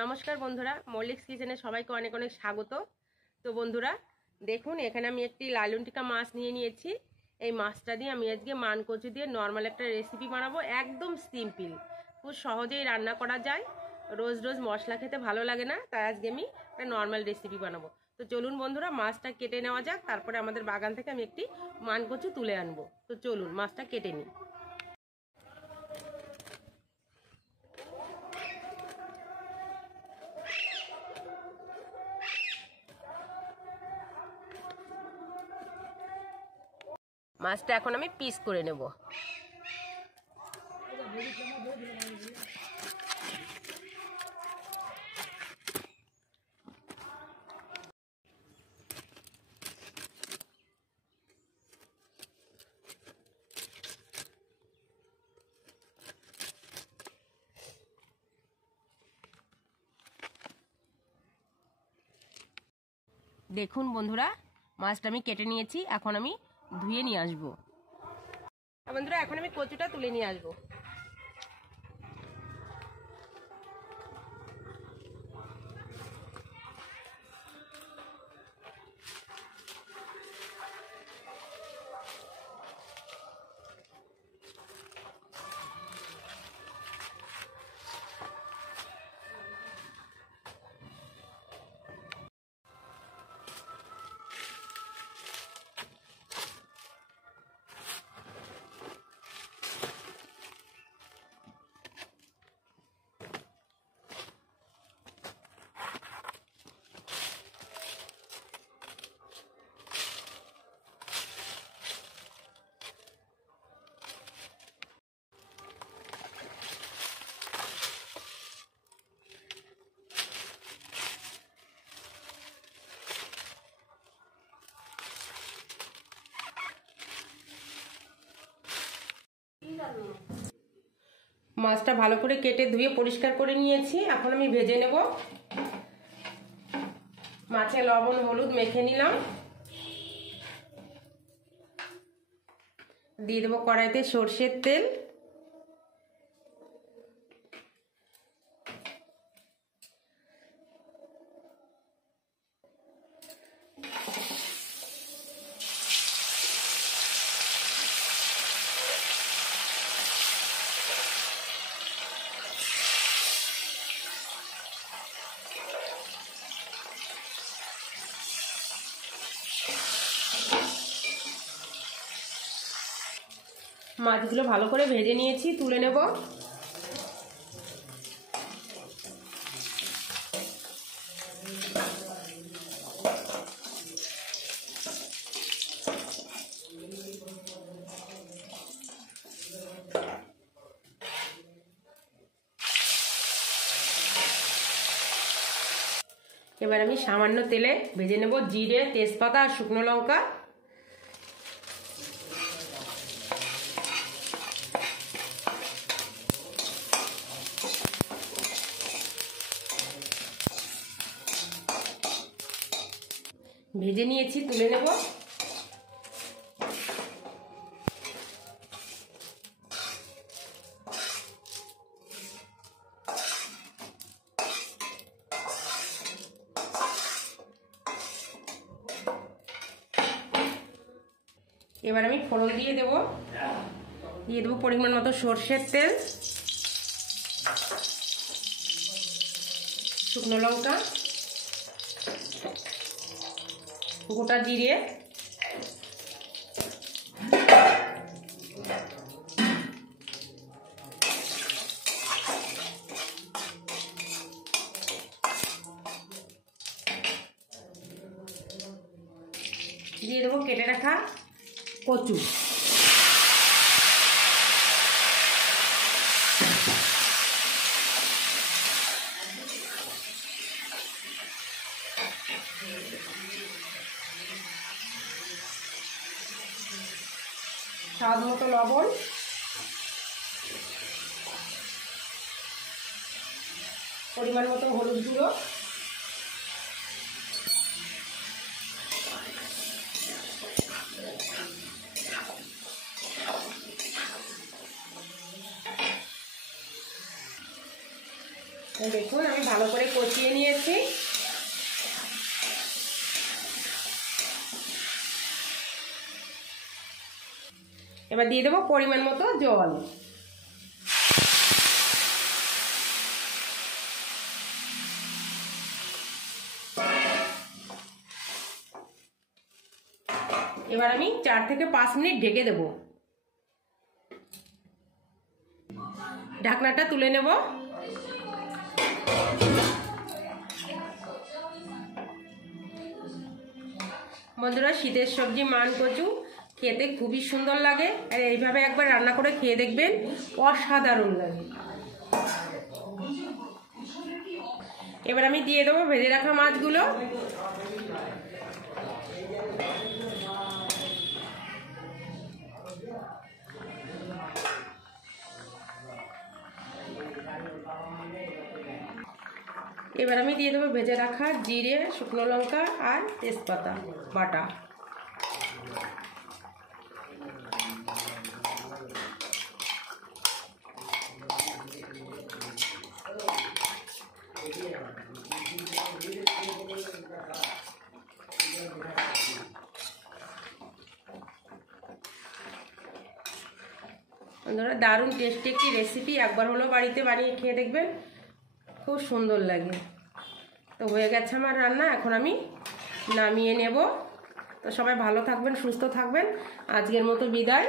নমস্কার বন্ধুরা, মল্লিক্স কিচেনে সবাইকে অনেক অনেক স্বাগত। তো বন্ধুরা দেখুন, এখানে আমি একটি লালুন টিকা মাছ নিয়ে নিয়েছি। এই মাছটা দিয়ে আমি আজকে মানকচু দিয়ে নর্মাল একটা রেসিপি বানাবো। একদম সিম্পল, খুব সহজেই রান্না করা যায়। রোজ রোজ মশলা খেতে ভালো লাগে না, তাই আজকে আমি একটা নর্মাল রেসিপি বানাবো। তো চলুন বন্ধুরা, মাছটা কেটে নেওয়া যাক। তারপরে আমাদের বাগান থেকে আমি একটি মানকচু তুলে আনবো। তো চলুন মাছটা কেটে নিই। মাছটা এখন আমি পিস করে নেব। দেখুন বন্ধুরা, মাছটা আমি কেটে নিয়েছি। এখন আমি ধুয়ে নিয়ে আসবো। বন্ধুরা এখন আমি কচুটা তুলে নিয়ে আসবো। মাছটা ভালো করে কেটে ধুয়ে পরিষ্কার করে নিয়েছি। এখন আমি ভেজে নেব। মাছে লবণ হলুদ মেখে নিলাম। দিয়ে দেবো কড়াইতে সর্ষের তেল। মাছগুলো ভালো করে ভেজে নিয়েছি, তুলে নেব। এবার আমি সামান্য তেলে ভেজে নেব জিরে, তেজপাতা আর শুকনো লঙ্কা। ভেজে নিয়েছি, তুলে নেব। এবার আমি ফোড়ন দিয়ে দেব পরিমাণ মতো সর্ষের তেল, শুকনো লঙ্কা, গোটা জিরে, দিয়ে দেবো কেটে রাখা কচু। স্বাদ মতো লবণ, পরিমাণ মতো হলুদ গুঁড়ো, দেখুন আমি ভালো করে কষিয়ে নিয়েছি। এবার দিয়ে দেবো পরিমাণ মতো জল। এবার আমি 4 থেকে 5 মিনিট ঢেকে দেব। ঢাকনাটা তুলে নেব। বন্ধুরা, শীতের সবজি মান কচু খেতে খুবই সুন্দর লাগে, আর এইভাবে একবার রান্না করে খেয়ে দেখবেন, অসাধারণ লাগে। এবার আমি দিয়ে দেবো ভেজে রাখা মাছগুলো। এবার আমি দিয়ে দেবো ভেজে রাখা জিরে, শুকনো লঙ্কা আর তেজপাতা বাটা। বন্ধুরা, দারুণ টেস্টি একটি রেসিপি, একবার হলো বাড়িতে বানিয়ে খেয়ে দেখবেন, খুব সুন্দর লাগে। তো হয়ে গেছে আমার রান্না, এখন আমি নামিয়ে নেব। তো সবাই ভালো থাকবেন, সুস্থ থাকবেন। আজকের মতো বিদায়।